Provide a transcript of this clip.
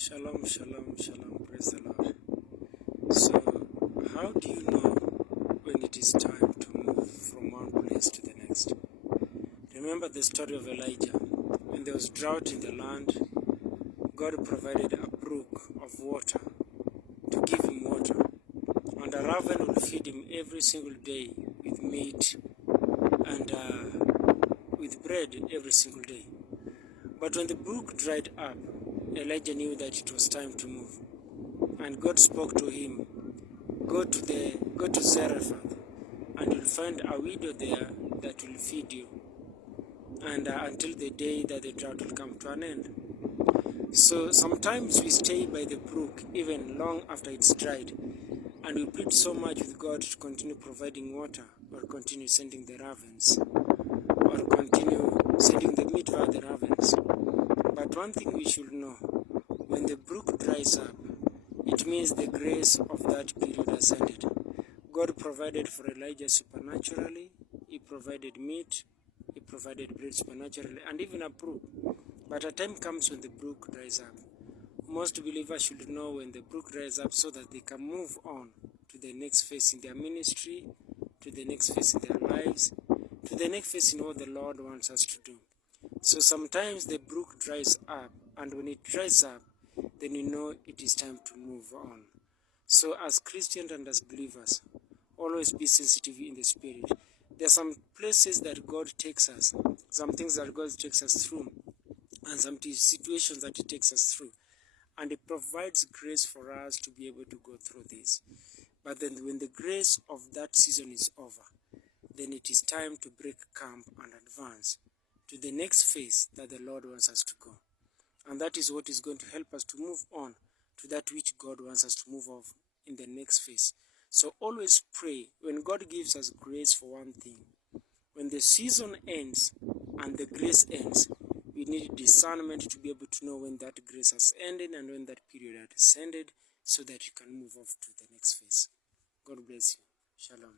Shalom, shalom, shalom, praise the Lord. So, how do you know when it is time to move from one place to the next? Remember the story of Elijah. When there was drought in the land, God provided a brook of water to give him water. And a raven would feed him every single day with meat and with bread every single day. But when the brook dried up, Elijah knew that it was time to move. And God spoke to him, go to Zarephath, and you'll find a widow there that will feed you, and until the day that the drought will come to an end. So sometimes we stay by the brook even long after it's dried, and we plead so much with God to continue providing water, or continue sending the ravens, or continue sending the meat via the ravens. But one thing we should know, when the brook dries up, it means the grace of that period has ended. God provided for Elijah supernaturally, he provided meat, he provided bread supernaturally, and even a brook. But a time comes when the brook dries up. Most believers should know when the brook dries up so that they can move on to the next phase in their ministry, to the next phase in their lives, to the next phase in what the Lord wants us to do. So sometimes the brook dries up, and when it dries up, then you know it is time to move on. So as Christians and as believers, always be sensitive in the spirit. There are some places that God takes us, some things that God takes us through, and some situations that He takes us through. And He provides grace for us to be able to go through this. But then when the grace of that season is over, then it is time to break camp and advance to the next phase that the Lord wants us to go. And that is what is going to help us to move on to that which God wants us to move off in the next phase. So always pray when God gives us grace for one thing. When the season ends and the grace ends, we need discernment to be able to know when that grace has ended and when that period has ended, so that you can move off to the next phase. God bless you. Shalom.